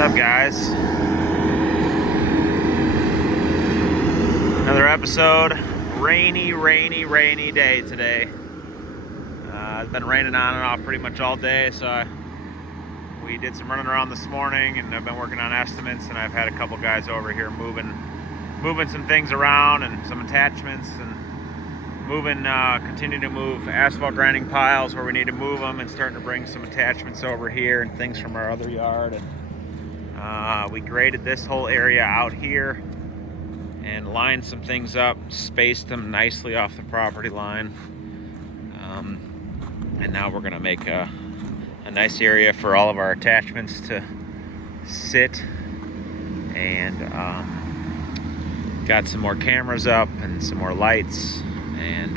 up, guys? Another episode. Rainy day today. It's been raining on and off pretty much all day, so we did some running around this morning, and I've been working on estimates, and I've had a couple guys over here moving some things around and some attachments, and continue to move asphalt grinding piles where we need to move them, and starting to bring some attachments over here and things from our other yard. And we graded this whole area out here and lined some things up, spaced them nicely off the property line. And now we're gonna make a nice area for all of our attachments to sit, and got some more cameras up and some more lights, and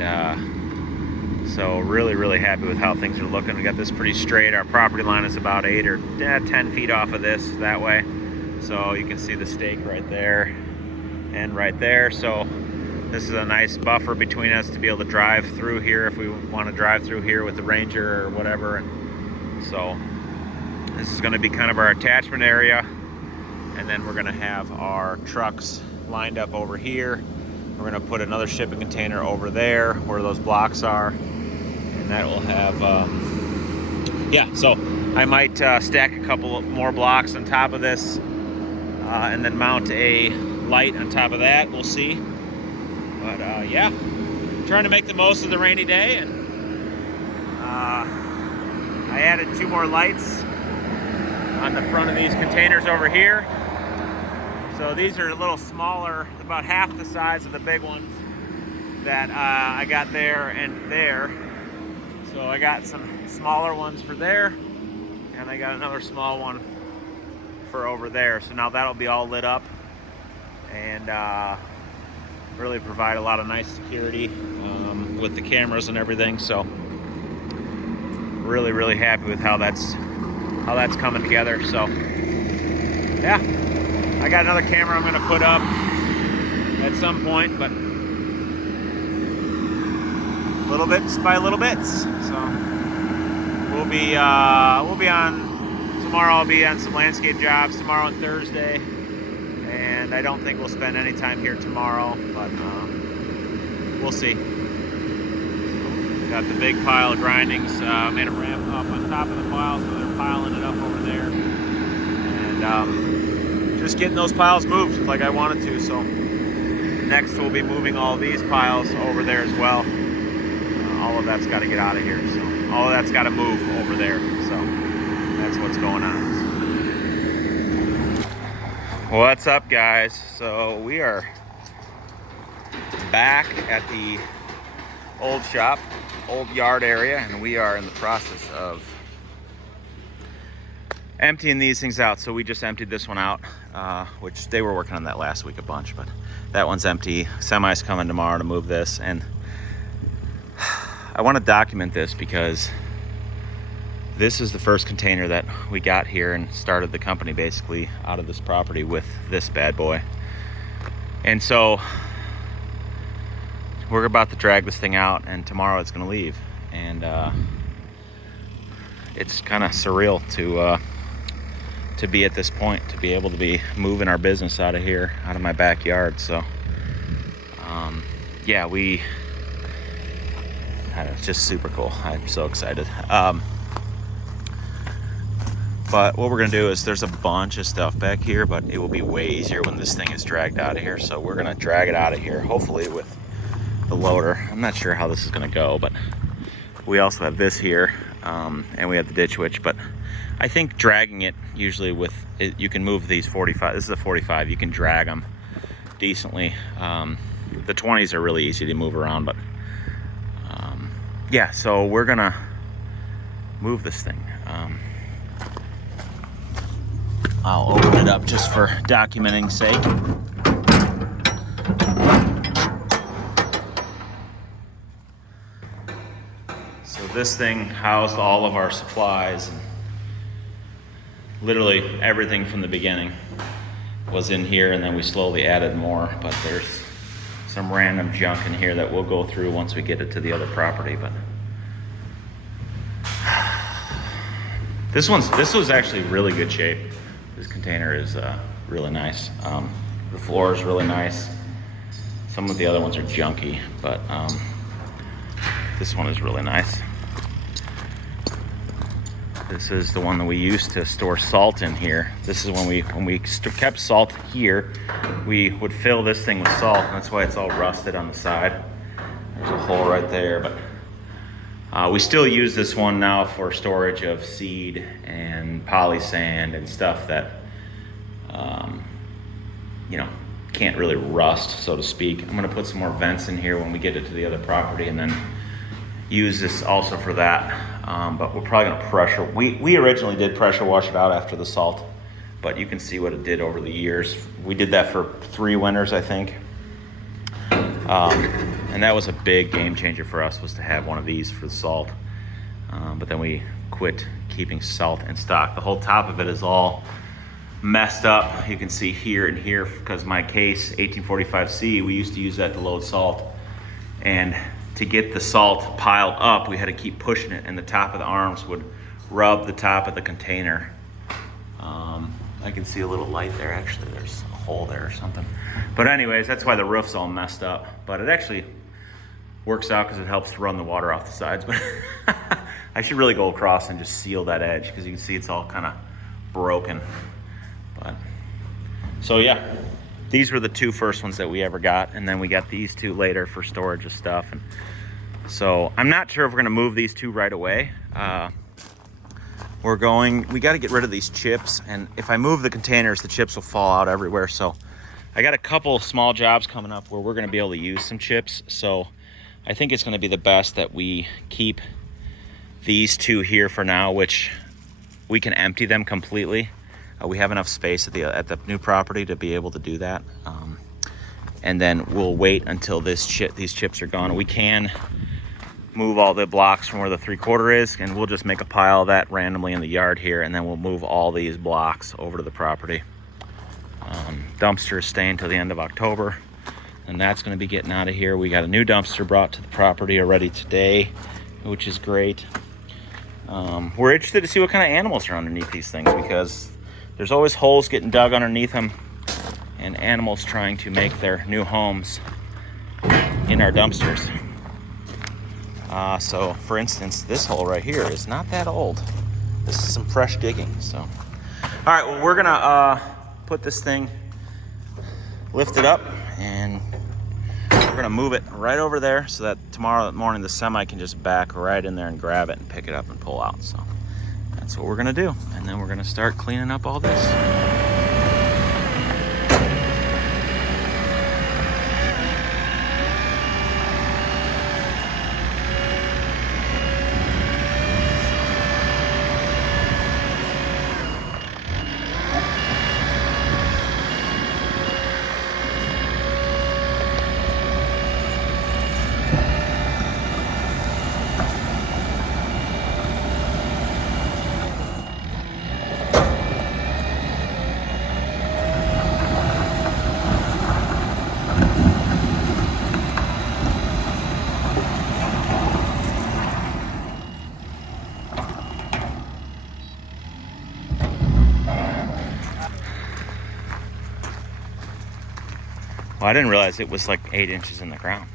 so really happy with how things are looking. We got this pretty straight. Our property line is about 8 or 10 feet off of this that way, so you can see the stake right there and right there. So this is a nice buffer between us to be able to drive through here if we want to drive through here with the Ranger or whatever. And so this is going to be kind of our attachment area, and then we're going to have our trucks lined up over here. We're going to put another shipping container over there where those blocks are, and that will have so I might stack a couple more blocks on top of this, and then mount a light on top of that. We'll see. But trying to make the most of the rainy day, and I added 2 more lights on the front of these containers over here. So these are a little smaller, about half the size of the big ones that I got there and there. So I got some smaller ones for there, and I got another small one for over there. So now that'll be all lit up, and really provide a lot of nice security with the cameras and everything. So really happy with how that's coming together. So yeah, I got another camera I'm going to put up at some point, but little bits by little bits. So we'll be on tomorrow. I'll be on some landscape jobs tomorrow and Thursday. And I don't think we'll spend any time here tomorrow, but we'll see. Got the big pile of grindings. Made a ramp up on top of the pile, so they're piling it up over there. And just getting those piles moved like I wanted to. So next we'll be moving all these piles over there as well. All of that's got to get out of here. So all of that's got to move over there. So that's what's going on. What's up, guys? So we are back at the old shop, old yard area, and we are in the process of emptying these things out. So we just emptied this one out, which they were working on that last week a bunch, but that one's empty. Semi's coming tomorrow to move this, and I want to document this because this is the first container that we got here and started the company basically out of this property with this bad boy. And so we're about to drag this thing out, and tomorrow it's going to leave. And it's kind of surreal to be at this point, to be able to be moving our business out of here, out of my backyard. So it's just super cool. I'm so excited. But what we're gonna do is there's a bunch of stuff back here, but it will be way easier when this thing is dragged out of here. So we're gonna drag it out of here, hopefully with the loader. I'm not sure how this is gonna go, but we also have this here, and we have the ditch witch. But I think dragging it, usually with it, you can move these 45. This is a 45. You can drag them decently. The 20s are really easy to move around, but so we're gonna move this thing. I'll open it up just for documenting sake. So this thing housed all of our supplies, and literally everything from the beginning was in here, and then we slowly added more, but there's some random junk in here that we'll go through once we get it to the other property. But this was actually really good shape. This container is really nice. The floor is really nice. Some of the other ones are junky, but this one is really nice. This is the one that we used to store salt in here. This is when we kept salt here, we would fill this thing with salt, and that's why it's all rusted on the side. There's a hole right there, but we still use this one now for storage of seed and poly sand and stuff that you know, can't really rust, so to speak. I'm gonna put some more vents in here when we get it to the other property, and then use this also for that. But we're probably gonna pressure, we originally did pressure wash it out after the salt, but you can see what it did over the years. We did that for 3 winters, I think. And that was a big game changer for us, was to have one of these for the salt. But then we quit keeping salt in stock. The whole top of it is all messed up. You can see here and here, because my case 1845C, we used to use that to load salt, and to get the salt piled up, we had to keep pushing it, and the top of the arms would rub the top of the container. I can see a little light there. Actually, there's a hole there or something. But anyways, that's why the roof's all messed up. But it actually works out because it helps to run the water off the sides. But I should really go across and just seal that edge, because you can see it's all kind of broken. But so yeah, these were the 2 first ones that we ever got, and then we got these 2 later for storage of stuff. And so I'm not sure if we're gonna move these 2 right away. We got to get rid of these chips, and if I move the containers, the chips will fall out everywhere. So I got a couple small jobs coming up where we're going to be able to use some chips. So I think it's going to be the best that we keep these 2 here for now, which we can empty them completely. We have enough space at the new property to be able to do that. And then we'll wait until these chips are gone. We can move all the blocks from where the 3/4 is, and we'll just make a pile of that randomly in the yard here, and then we'll move all these blocks over to the property. Dumpster is staying till the end of October, and that's going to be getting out of here. We got a new dumpster brought to the property already today, which is great. We're interested to see what kind of animals are underneath these things, because there's always holes getting dug underneath them, and animals trying to make their new homes in our dumpsters. So for instance, this hole right here is not that old. This is some fresh digging. So, all right, well, we're gonna put this thing, lift it up, and we're gonna move it right over there so that tomorrow morning the semi can just back right in there and grab it and pick it up and pull out. So that's what we're gonna do. And then we're gonna start cleaning up all this. Well, I didn't realize it was like 8 inches in the ground.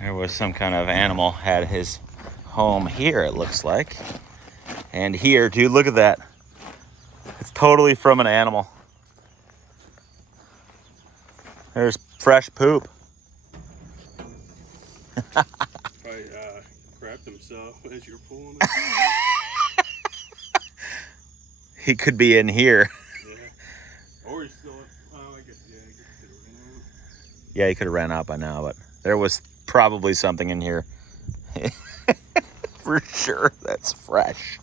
There was some kind of animal had his home here, it looks like. And here, dude, look at that. It's totally from an animal. There's fresh poop. Probably crapped himself as you're pulling it. He could be in here. Yeah. Or he's still, I guess, yeah, he could have ran out. Yeah, he could have ran out by now, but there was probably something in here. For sure, that's fresh.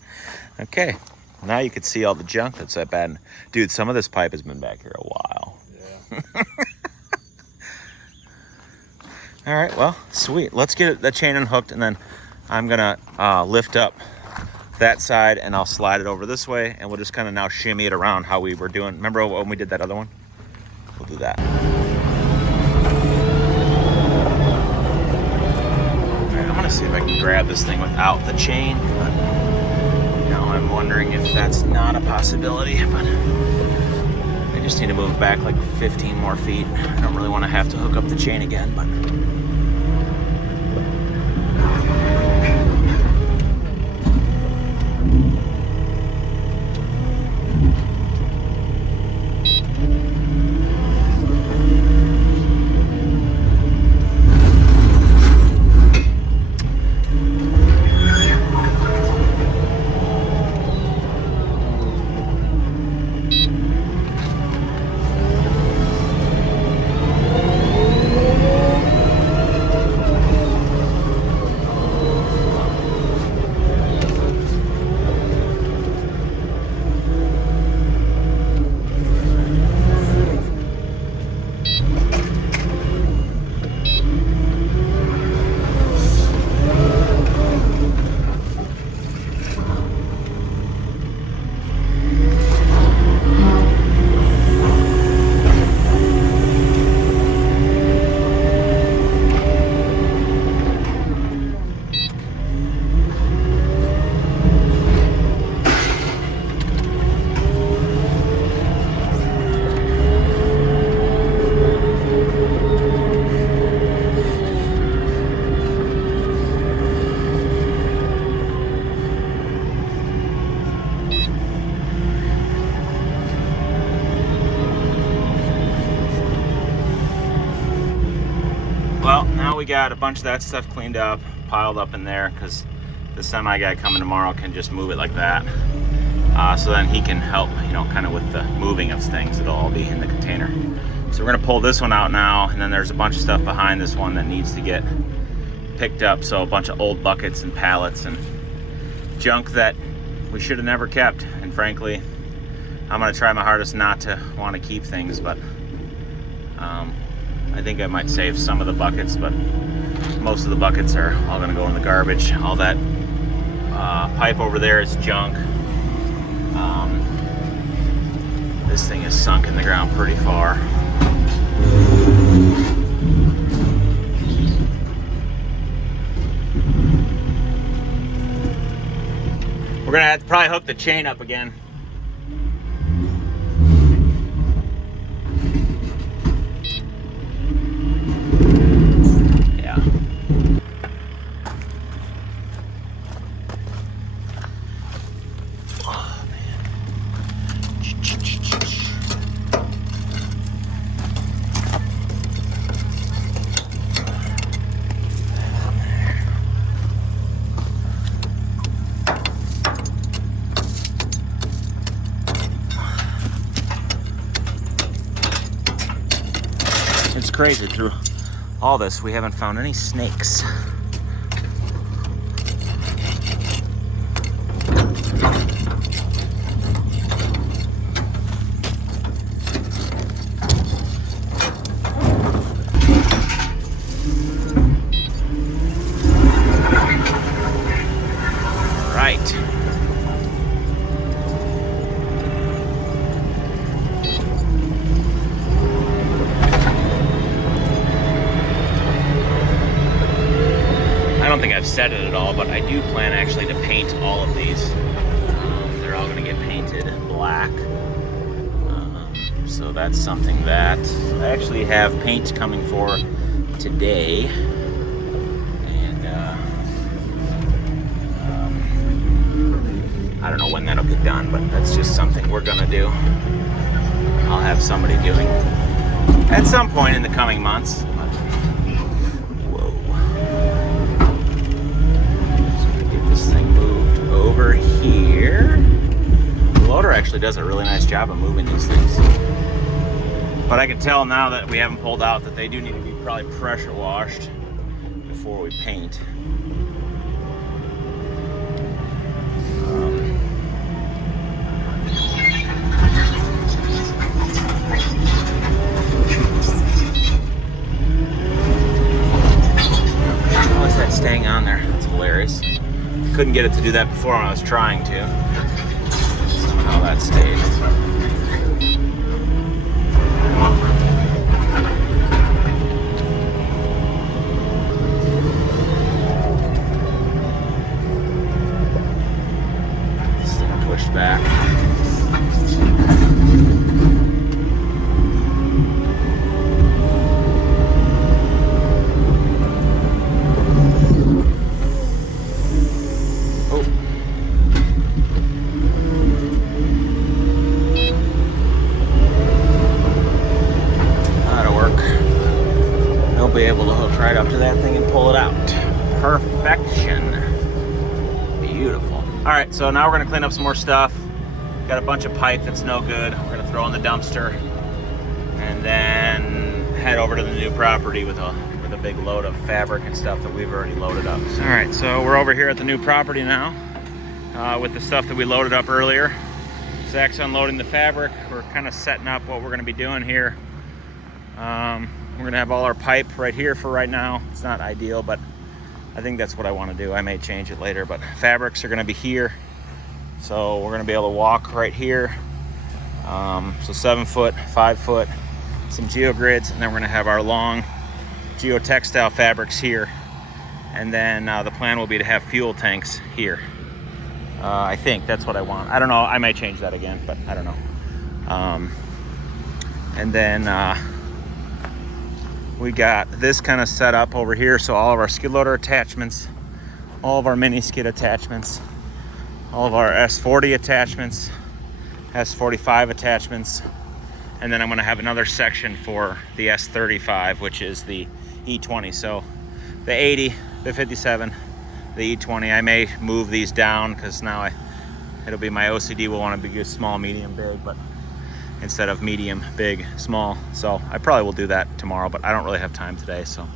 Okay, now you can see all the junk that's that bad. Dude, some of this pipe has been back here a while. Yeah. All right, well, sweet. Let's get the chain unhooked, and then I'm gonna lift up that side, and I'll slide it over this way, and we'll just kind of now shimmy it around how we were doing. Remember when we did that other one? We'll do that. All right, I'm gonna see if I can grab this thing without the chain. But, I'm wondering if that's not a possibility. But I just need to move back like 15 more feet. I don't really want to have to hook up the chain again, but. Well, now we got a bunch of that stuff cleaned up, piled up in there, because the semi guy coming tomorrow can just move it like that. So then he can help, kind of with the moving of things. It'll all be in the container. So we're gonna pull this one out now, and then there's a bunch of stuff behind this one that needs to get picked up. So a bunch of old buckets and pallets and junk that we should have never kept. And frankly, I'm gonna try my hardest not to want to keep things, but I think I might save some of the buckets, but most of the buckets are all gonna go in the garbage. All that pipe over there is junk. This thing is sunk in the ground pretty far. We're gonna have to probably hook the chain up again. It's crazy, through all this we haven't found any snakes. Right. I don't think I've said it at all, but I do plan actually to paint all of these. They're all going to get painted black. So that's something that I actually have paint coming for today. And I don't know when that'll get done, but that's just something we're going to do. I'll have somebody doing at some point in the coming months. Over here, the loader actually does a really nice job of moving these things, but I can tell now that we haven't pulled out that they do need to be probably pressure washed before we paint. How is that staying on there? That's hilarious. Couldn't get it to do that before when I was trying to. Somehow that stayed. back. Oh. That'll work. He'll be able to hook right up to that thing and pull it out. Perfection. Beautiful. All right, so now we're gonna clean up some more stuff. Got a bunch of pipe that's no good. We're gonna throw in the dumpster and then head over to the new property with a big load of fabric and stuff that we've already loaded up. All right, so we're over here at the new property now with the stuff that we loaded up earlier. Zach's unloading the fabric. We're kind of setting up what we're gonna be doing here. We're gonna have all our pipe right here for right now. It's not ideal, but I think that's what I want to do. I may change it later, but fabrics are gonna be here. So we're gonna be able to walk right here. So 7 foot, 5 foot, some geogrids, and then we're gonna have our long geotextile fabrics here. And then the plan will be to have fuel tanks here. I think that's what I want. I don't know, I may change that again, but I don't know. And then we got this kind of set up over here. So all of our skid loader attachments, all of our mini skid attachments, all of our S40 attachments, S45 attachments, and then I'm gonna have another section for the S35, which is the E20. So the 80, the 57, the E20, I may move these down because now it'll be my OCD will want to be small, medium, big, but instead of medium, big, small. So I probably will do that tomorrow, but I don't really have time today. So,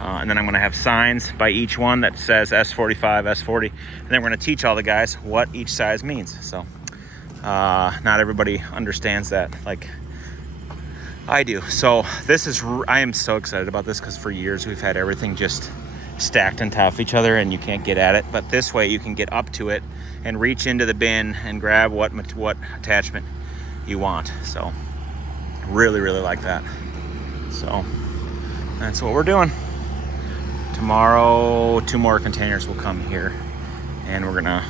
and then I'm gonna have signs by each one that says S45, S40, and then we're gonna teach all the guys what each size means. So not everybody understands that like I do. So this is, I am so excited about this because for years we've had everything just stacked on top of each other and you can't get at it. But this way you can get up to it and reach into the bin and grab what attachment you want. So really like that. So that's what we're doing. Tomorrow 2 more containers will come here and we're gonna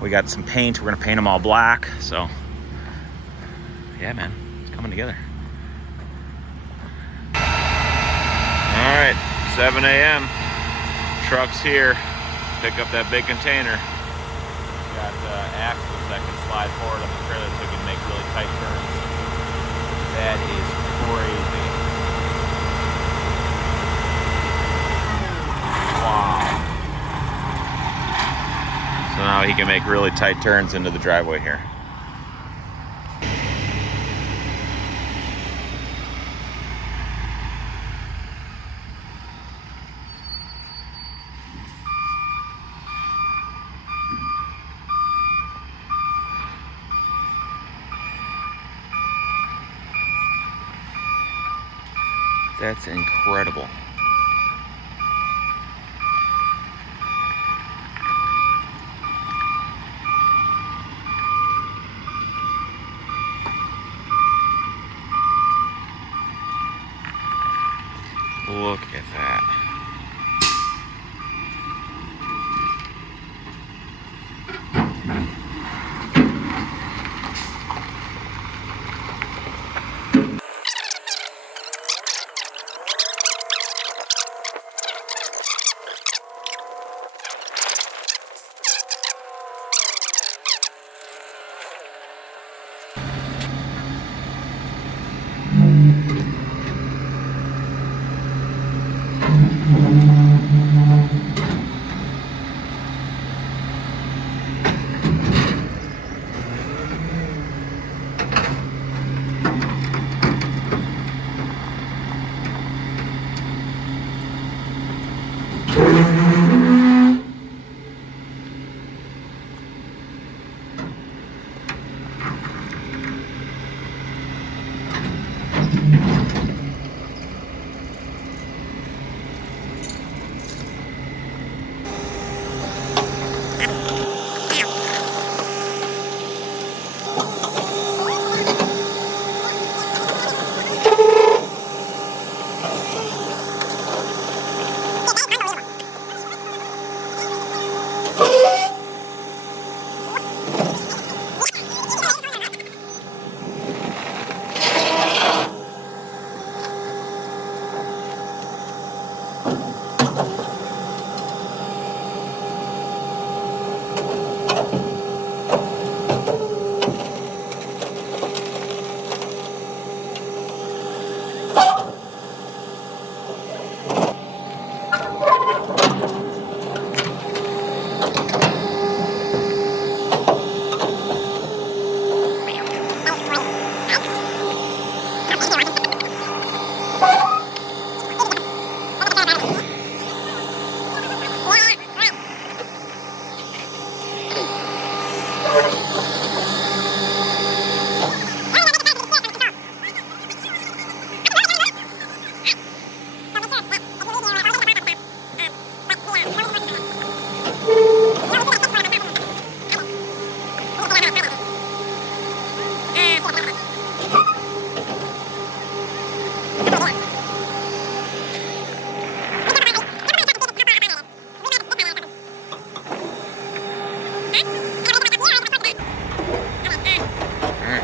we got some paint. We're gonna paint them all black. So yeah, man, it's coming together. All right, 7 a.m. truck's here, pick up that big container. Got axles that can slide forward on the trailer so we can make really tight turns. That is crazy. Wow. So now he can make really tight turns into the driveway here. That's incredible. Look at that.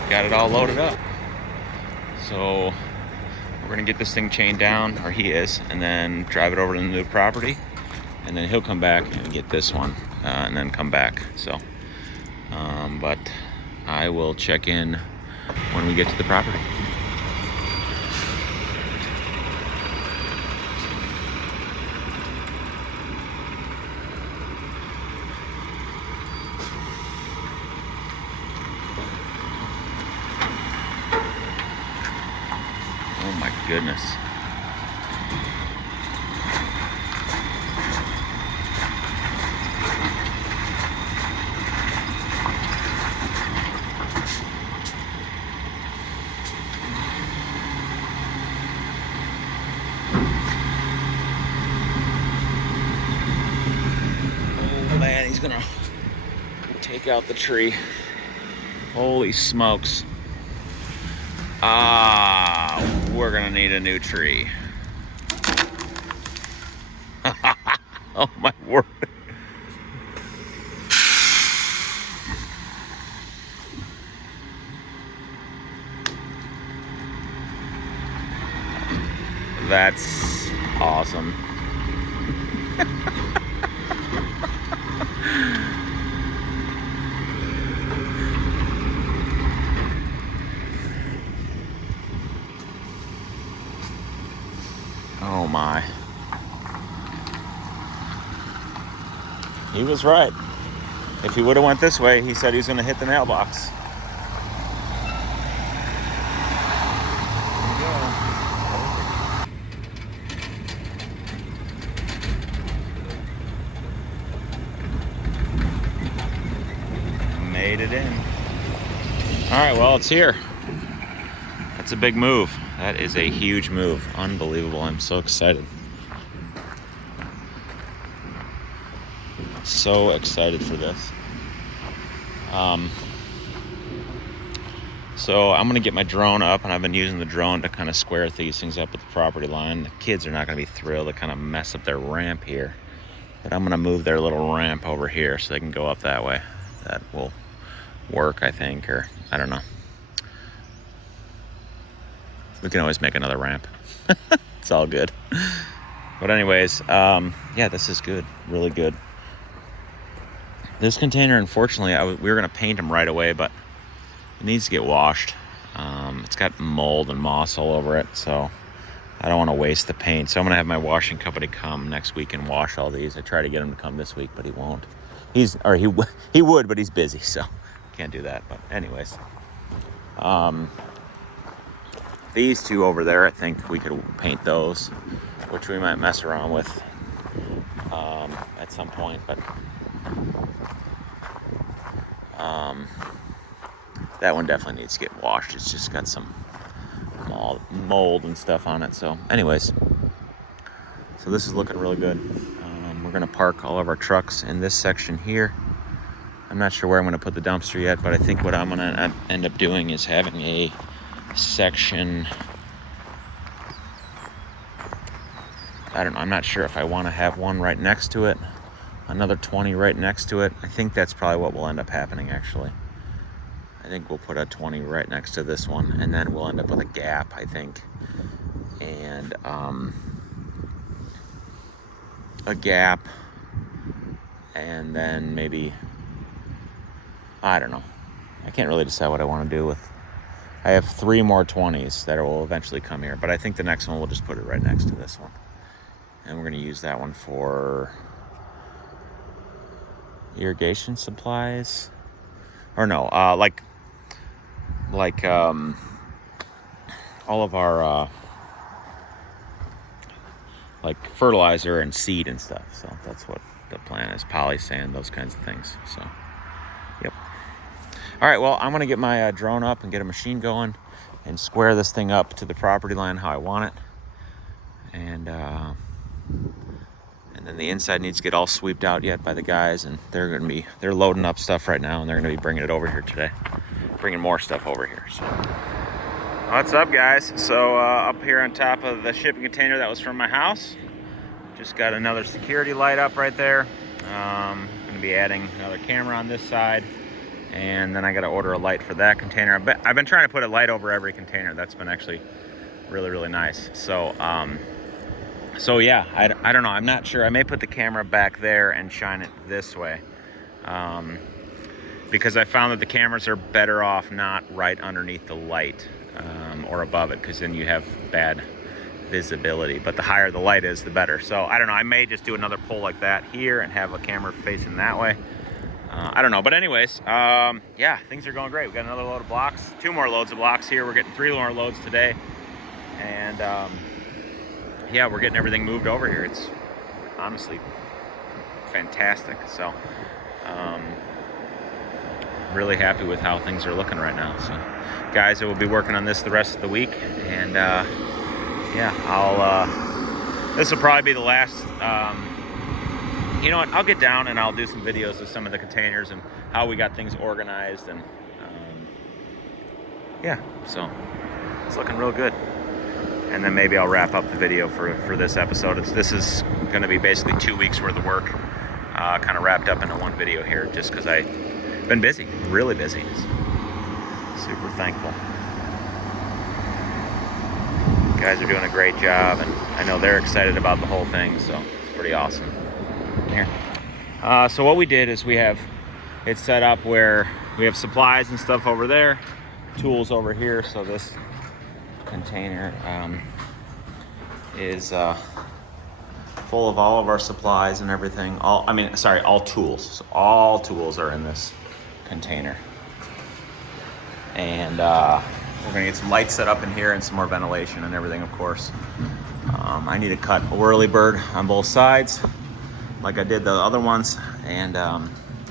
Got it all loaded up. So we're gonna get this thing chained down, or he is, and then drive it over to the new property, and then he'll come back and get this one, and then come back. So, but I will check in when we get to the property. Oh my goodness. Oh man, he's gonna take out the tree. Holy smokes. We're gonna need a new tree. Oh my word. That's awesome. Oh my. He was right. If he would have went this way, he said he was going to hit the mailbox. Made it in. All right, well, it's here. That's a big move. That is a huge move. Unbelievable. I'm so excited. So excited for this. So I'm gonna get my drone up, and I've been using the drone to kind of square these things up with the property line. The kids are not gonna be thrilled to kind of mess up their ramp here, but I'm gonna move their little ramp over here so they can go up that way. That will work, I think, or I don't know. We can always make another ramp. It's all good. But anyways, yeah, this is good, really good. This container, unfortunately, we were gonna paint them right away, but it needs to get washed. It's got mold and moss all over it, so I don't want to waste the paint. So I'm gonna have my washing company come next week and wash all these. I tried to get him to come this week, but he won't. He would, but he's busy, so can't do that. But anyways, these two over there, I think we could paint those, which we might mess around with at some point, but that one definitely needs to get washed. It's just got some mold and stuff on it. So anyways, so this is looking really good. We're gonna park all of our trucks in this section here. I'm not sure where I'm gonna put the dumpster yet, but I think what I'm gonna end up doing is having a section. I don't know, I'm not sure if I want to have one right next to it, another 20 right next to it. I think that's probably what will end up happening, actually. I think we'll put a 20 right next to this one, and then we'll end up with a gap, I think. And a gap, and then maybe, I don't know. I can't really decide what I want to do with. I have 3 more 20s that will eventually come here, but I think the next one we'll just put it right next to this one. and we're going to use that one for irrigation supplies, or no, like all of our like fertilizer and seed and stuff. So that's what the plan is, poly sand, those kinds of things. So yep. All right, well, I'm gonna get my drone up and get a machine going and square this thing up to the property line how I want it, and then the inside needs to get all sweeped out yet by the guys, and they're loading up stuff right now, and they're gonna be bringing it over here today, bringing more stuff over here. So what's up, guys? So up here on top of the shipping container that was from my house, just got another security light up right there. Gonna be adding another camera on this side, and then I gotta order a light for that container. I've been trying to put a light over every container. That's been actually really, really nice. So yeah, I don't know, I'm not sure. I may put the camera back there and shine it this way, because I found that the cameras are better off not right underneath the light, or above it, because then you have bad visibility. But the higher the light is, the better. So I don't know, I may just do another pole like that here and have a camera facing that way. I don't know, but anyways, yeah, things are going great. We got another load of blocks, 2 more loads of blocks here. We're getting 3 more loads today, and yeah, we're getting everything moved over here. It's honestly fantastic. So really happy with how things are looking right now. So guys, I will be working on this the rest of the week, and yeah, this will probably be the last. You know what, I'll get down and I'll do some videos of some of the containers and how we got things organized, and yeah, so it's looking real good. And then maybe I'll wrap up the video for this episode. This is going to be basically 2 weeks worth of work, kind of wrapped up into one video here, just because I've been busy, really busy. So, super thankful. You guys are doing a great job, and I know they're excited about the whole thing, so it's pretty awesome. Here. So what we did is we have it set up where we have supplies and stuff over there, tools over here. So this container is full of all of our supplies and everything. All tools. So all tools are in this container. And we're gonna get some lights set up in here and some more ventilation and everything, of course. I need to cut a whirlybird on both sides, like I did the other ones, and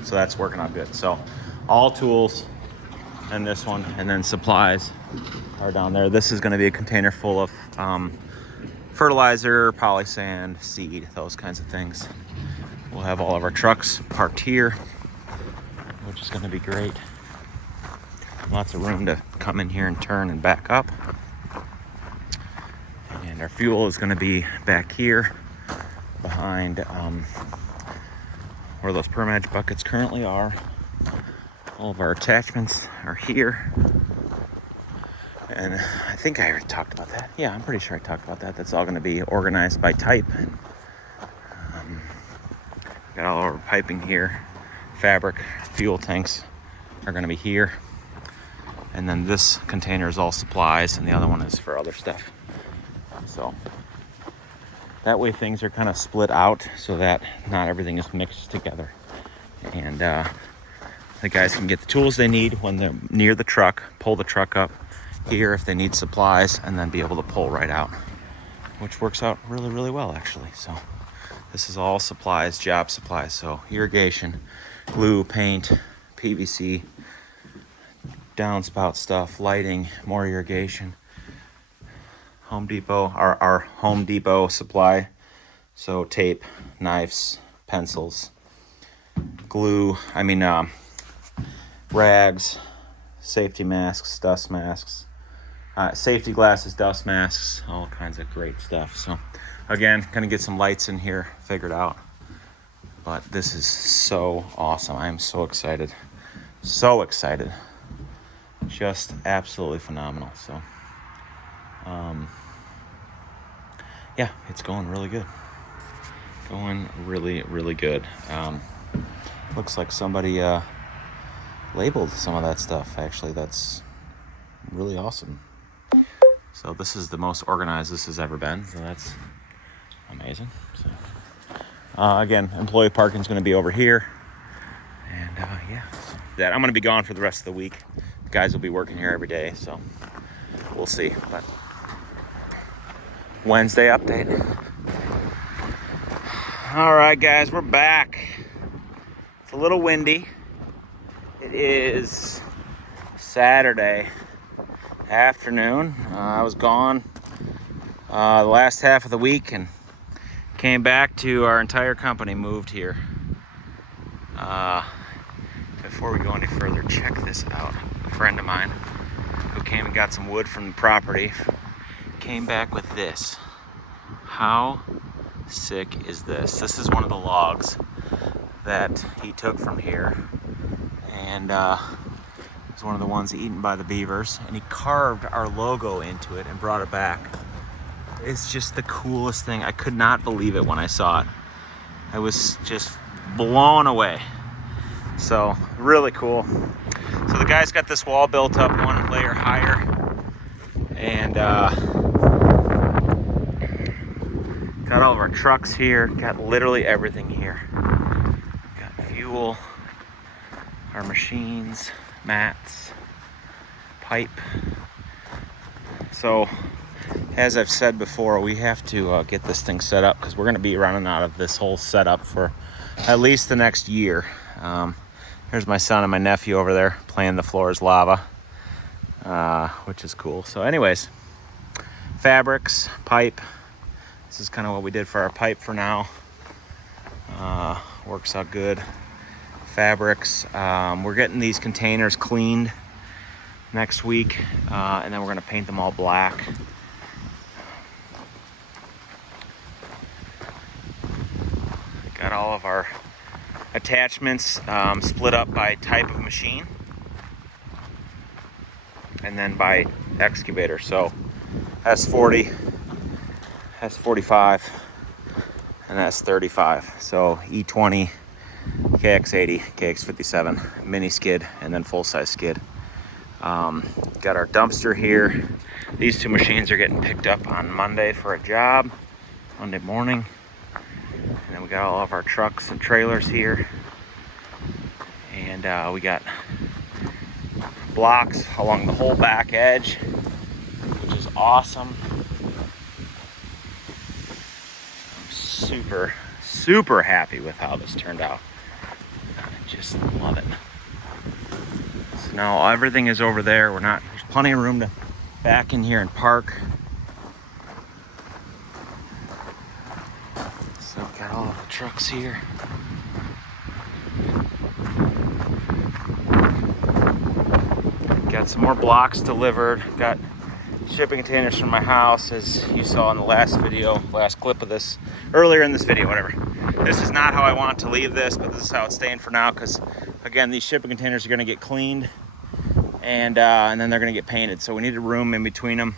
so that's working out good. So all tools in this one, and then supplies are down there. This is going to be a container full of fertilizer, poly sand, seed, those kinds of things. We'll have all of our trucks parked here, which is going to be great. Lots of room to come in here and turn and back up. And our fuel is going to be back here behind where those Permage buckets currently are. All of our attachments are here, and I think I already talked about that. Yeah, I'm pretty sure I talked about that. That's all going to be organized by type. And got all our piping here, fabric, fuel tanks are going to be here, and then this container is all supplies, and the other one is for other stuff. So that way things are kind of split out so that not everything is mixed together. And the guys can get the tools they need when they're near the truck, pull the truck up here if they need supplies, and then be able to pull right out, which works out really, really well, actually. So this is all supplies, job supplies. So irrigation, glue, paint, PVC, downspout stuff, lighting, more irrigation. Home Depot, our Home Depot supply. So tape, knives, pencils, glue, rags, safety masks, dust masks, safety glasses, dust masks, all kinds of great stuff. So again, gonna get some lights in here figured out. But this is so awesome. I am so excited. So excited. Just absolutely phenomenal. So yeah, it's going really good. Going really, really good. Looks like somebody labeled some of that stuff. Actually, that's really awesome. So this is the most organized this has ever been. So amazing. So, again, employee parking is going to be over here. And yeah, so that I'm going to be gone for the rest of the week. The guys will be working here every day, so we'll see. But Wednesday update. All right, guys, we're back. It's a little windy. It is Saturday afternoon. I was gone the last half of the week and came back to our entire company moved here. Before we go any further, check this out. A friend of mine who came and got some wood from the property came back with this. How sick is this? This is one of the logs that he took from here, and it's one of the ones eaten by the beavers, and he carved our logo into it and brought it back. It's just the coolest thing. I could not believe it when I saw it. I was just blown away. So really cool. So the guy's got this wall built up one layer higher, and got all of our trucks here, got literally everything here. Got fuel, our machines, mats, pipe. So as I've said before, we have to get this thing set up because we're going to be running out of this whole setup for at least the next year. Here's my son and my nephew over there playing the floor is lava, which is cool. So anyways, fabrics, pipe. This is kind of what we did for our pipe for now. Works out good. Fabrics. We're getting these containers cleaned next week, and then we're going to paint them all black. Got all of our attachments split up by type of machine and then by excavator. So S40, S45, and S35. So E20, KX80, KX57, mini skid, and then full-size skid. Got our dumpster here. These two machines are getting picked up on Monday for a job, Monday morning. And then we got all of our trucks and trailers here. And we got blocks along the whole back edge, which is awesome. I'm super, super happy with how this turned out. I just love it. So now everything is over there. There's plenty of room to back in here and park. So we've got all of the trucks here. Got some more blocks delivered. Got shipping containers from my house, as you saw in the last clip of this, earlier in this video, whatever. This is not how I want to leave this, but this is how it's staying for now, because again, these shipping containers are going to get cleaned, and then they're going to get painted. So we need a room in between them.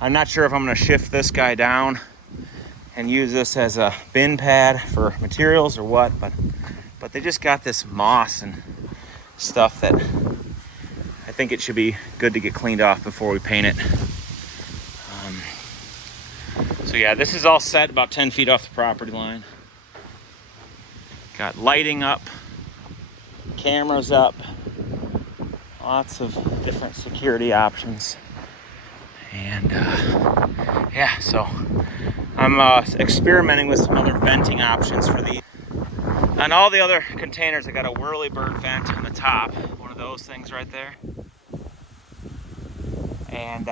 I'm not sure if I'm going to shift this guy down and use this as a bin pad for materials or what, but they just got this moss and stuff that I think it should be good to get cleaned off before we paint it. So yeah, this is all set about 10 feet off the property line. Got lighting up, cameras up, lots of different security options. And yeah, so I'm experimenting with some other venting options for these. On all the other containers, I got a whirlybird vent on the top, one of those things right there. And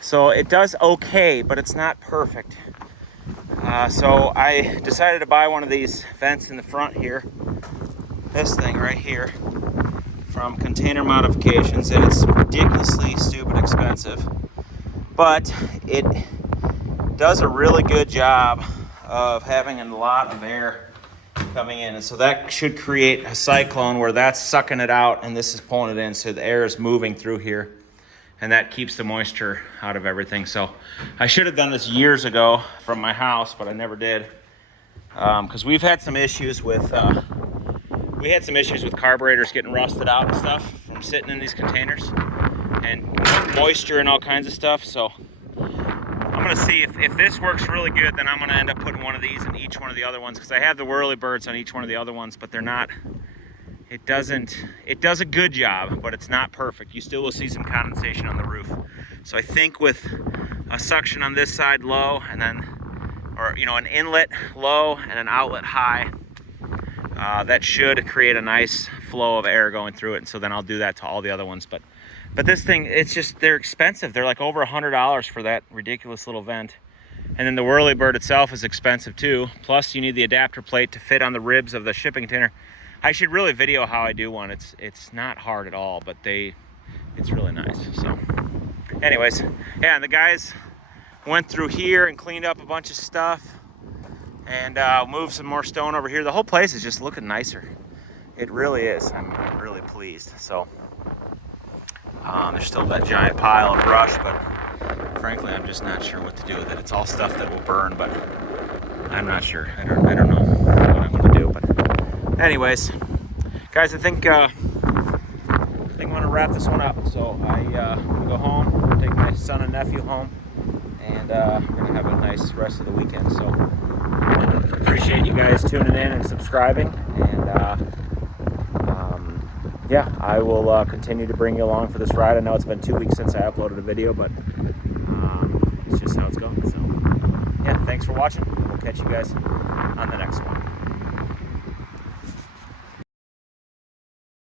so it does okay, but it's not perfect. So I decided to buy one of these vents in the front here, this thing right here, from Container Modifications, and it's ridiculously stupid expensive, but it does a really good job of having a lot of air coming in, and so that should create a cyclone where that's sucking it out and this is pulling it in, so the air is moving through here, and that keeps the moisture out of everything. So I should have done this years ago from my house, but I never did, because we've had some issues with carburetors getting rusted out and stuff from sitting in these containers, and moisture and all kinds of stuff. So I'm going to see if this works really good, then I'm going to end up putting one of these in each one of the other ones, because I have the whirlybirds on each one of the other ones, but they're not, it does a good job, but it's not perfect. You still will see some condensation on the roof. So I think with a suction on this side low, and then, or you know, an inlet low and an outlet high, that should create a nice flow of air going through it. And so then I'll do that to all the other ones. But this thing, it's just, they're expensive. They're like over $100 for that ridiculous little vent. And then the whirlybird itself is expensive too. Plus you need the adapter plate to fit on the ribs of the shipping container. I should really video how I do one. It's not hard at all, but it's really nice. So anyways, yeah, and the guys went through here and cleaned up a bunch of stuff and moved some more stone over here. The whole place is just looking nicer. It really is. I'm really pleased. So there's still that giant pile of brush, but frankly, I'm just not sure what to do with it. It's all stuff that will burn, but I'm not sure. I don't know what I'm going to do. But anyways, guys, I think I'm going to wrap this one up. So I'm going to go home, take my son and nephew home, and we're going to have a nice rest of the weekend. So appreciate you guys tuning in and subscribing, and yeah, I will continue to bring you along for this ride. I know it's been 2 weeks since I uploaded a video, but it's just how it's going. So yeah, thanks for watching. We'll catch you guys